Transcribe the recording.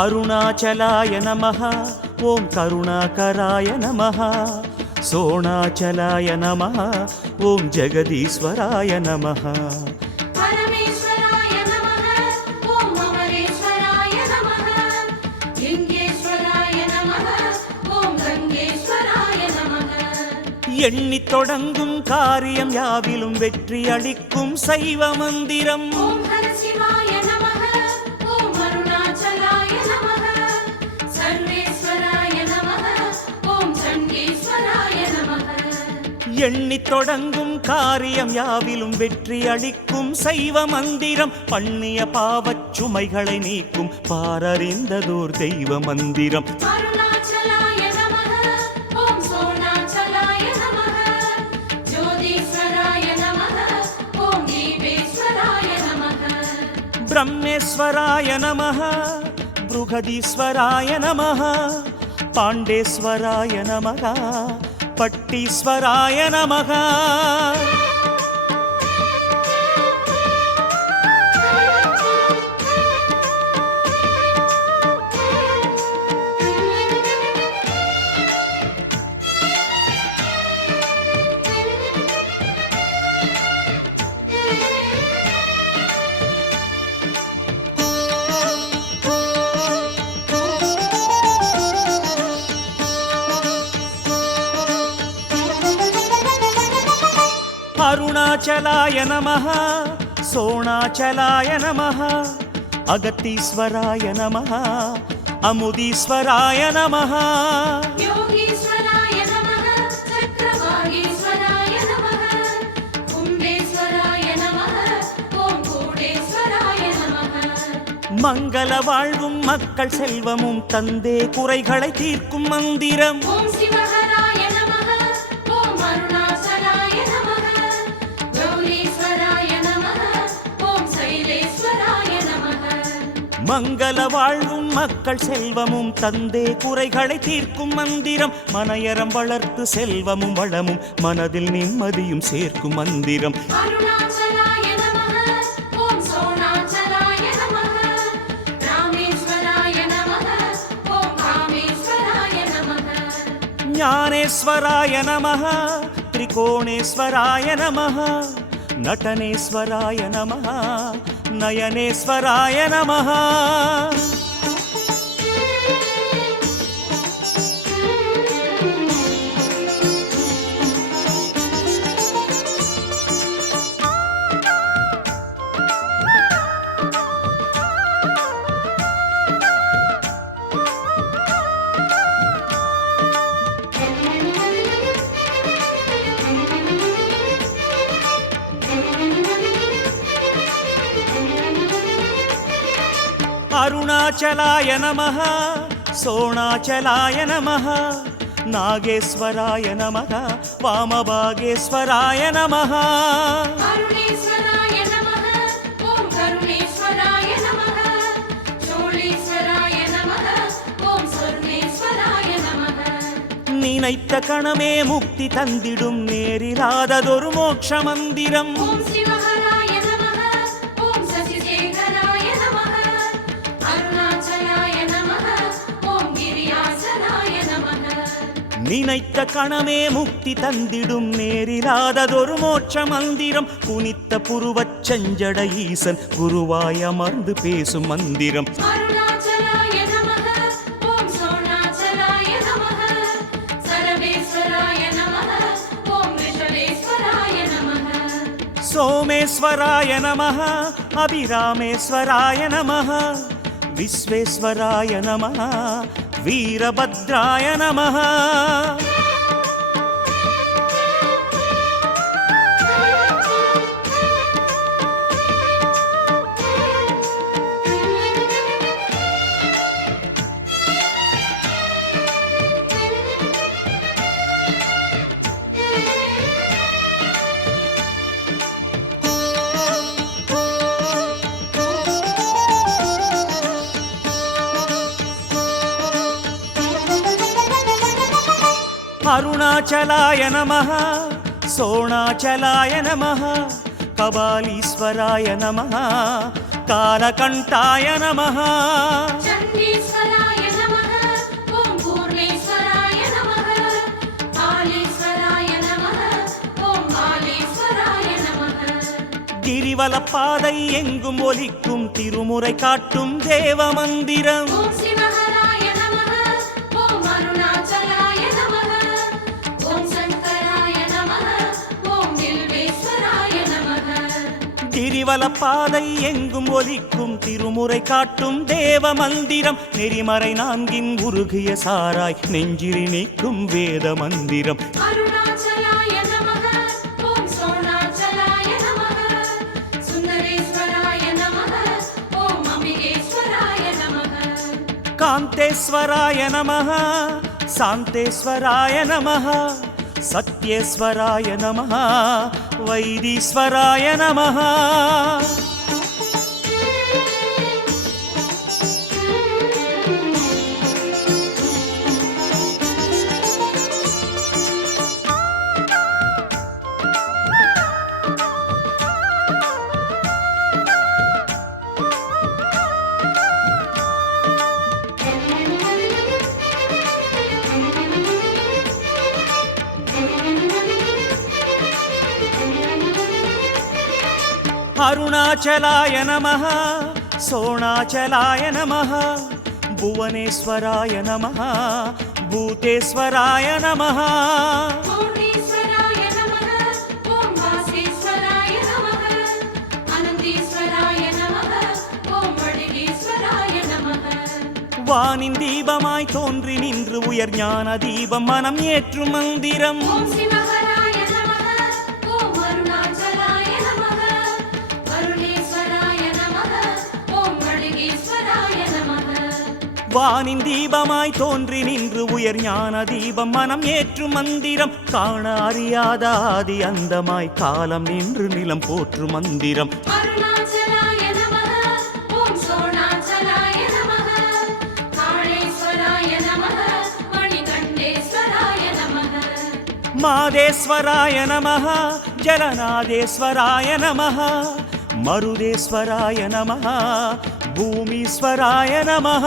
अरुणाचलाय नमः ओं करुणाकराय नमः सोणाचलाय नमः ओं जगदीश्वराय नमः परमेश्वराय नमः ओं अमरेश्वराय नमः लिंगेश्वराय नमः ओं गंगेश्वराय नमः எண்ணித் தொடங்கும் காரியம் யாவிலும் வெற்றி அளிக்கும் சைவ மந்திரம் ओं हर शिवाय नमः ओं अरुणाचलाय नमः सर्वेश्वराय नमः ओं चंडीश्वराय नमः எண்ணித் தொடங்கும் காரியம் யாவிலும் வெற்றி அளிக்கும் சைவ மந்திரம் பண்ணிய பாவச் சுமைகளை நீக்கும் பாரறிந்ததோர் தெய்வ மந்திரம் अरुणाचलाय नमः ओं सोणाचलाय नमः ज्योतिश्वराय नमः ओं दीपेश्वराय नमः ब्रह्मेश्वराय नमः बृहदीश्वराय नमः पाण्डेश्वराय नमः पट्टीश्वराय नमः अरुणाचलाय नमः सोणाचलाय नमः अगतीश्वराय नमः अमुदीश्वराय नमः योगीश्वराय नमः चक्रवागीश्वराय नमः कुम्भेश्वराय नमः ओं कूडेश्वराय नमः மங்கள வாழ்வும் மக்கள் செல்வமும் தந்தே குறைகளை தீர்க்கும் மந்திரம் ओं शिवहराय नमः ओं अरुणाचलाय नमः गौरीश्वराय नमः ओं शैलेश्वराय नमः மங்கள வாழ்வும் மக்கள் செல்வமும் தந்தே குறைகளை தீர்க்கும் மந்திரம் மனையறம் வளர்த்து செல்வமும் வளமும் மனதில் நிம்மதியும் சேர்க்கும் மந்திரம் अरुणाचलाय नमः ओं सोणाचलाय नमः रामेश्वराय नमः ओं कामेश्वराय नमः ஞானேஸ்வராய நமः त्रिकोणेश्वराय नमः नटनेश्वराय नमः नयनेश्वराय नमः अरुणाचलाय नमः सोणाचलाय नमः नागेश्वराय नमः वामभागेश्वराय नमः अरुणेश्वराय नमः ओं करुणेश्वराय नमः शूलेश्वराय नमः ओं स्वर्णेश्वराय नमः நினைத்த கணமே முக்தி தந்திடும் நேரிலாததொரு மோட்ச மந்திரம் ओं शिवहराय नमः ओं शशिशेखराय नमः अरुणाचलाय नमः ओं गिरियाचलाय नमः நினைத்த கணமே முக்தி தந்திடும் நேரிலாததொரு மோட்ச மந்திரம் குனித்த புருவச் செஞ்சட ஈசன் குருவாய் அமர்ந்து பேசும் மந்திரம் अरुणाचलाय नमः ओं सोणाचलाय नमः सर्वेश्वराय नमः ओं ऋषभेश्वराय नमः सोमेश्वराय नमः अभिरामेश्वराय नमः विश्वेश्वराय नमः वीरभद्राय नमः अरुणाचलाय नमः सोणाचलाय नमः कबालीश्वराय नमः कालकण्ठाय नमः चण्डीश्वराय கிரிவலப்பாதை எங்கும் ஒலிக்கும் திருமுறை காட்டும் தேவ மந்திரம். ஓம் சிவஹராய நமः ஓம் அருணாச்சலாய நமः ஓம் சங்கராய நமः ஓம் வில்வேஸ்வராய நமः. கிரிவலப்பாதை எங்கும் ஒலிக்கும் திருமுறை காட்டும் தேவ மந்திரம். நெறிமறை நான்கின் உருகிய சாராய் நெஞ்சிரி நீக்கும் வேத மந்திரம். அருணாச்சலாய நமः ஓம் சோணாச்சலாய நமः சுந்தரேஸ்வராய நமः ஓம் அம்பிகேஸ்வராய நமः. காந்தேஸ்வராய நமः சாந்தேஸ்வராய நமः சத்யேஸ்வராய நமः வைதீஸ்வராய நமः. அருணாச்சலாய நமः சோணாச்சலாய நமः புவனேஸ்வராய நமः பூதேஸ்வராய நமः. பூர்ணேஸ்வராய நமः ஓம் வாசேஸ்வராய நமः அனந்தீஸ்வராய நமः ஓம் வடிகேஸ்வராய நமः. வானின் தீபமாய் தோன்றி நின்று உயர் ஞான தீபம் மனம் ஏற்றும் மந்திரம். ஓம் சிவஹராய நமः ஓம் அருணாச்சலாய நமः அருணேஸ்வராய நமः ஓம் வடிகேஸ்வராய நமः. வானின் தீபமாய் தோன்றி நின்று உயர் ஞான தீபம் மனம் ஏற்றும் மந்திரம். காண அறியாத ஆதி அந்தமாய் காலம் நின்று நிலம் போற்றும் மந்திரம். அருணாச்சலாய நமः ஓம் சோணாச்சலாய நமः காளேஸ்வராய நமः மணிகண்டேஸ்வராய நமः. மாதேஸ்வராய நமः ஜலநாதேஸ்வராய நமः மருதேஸ்வராய நமः பூமீஸ்வராய நமः.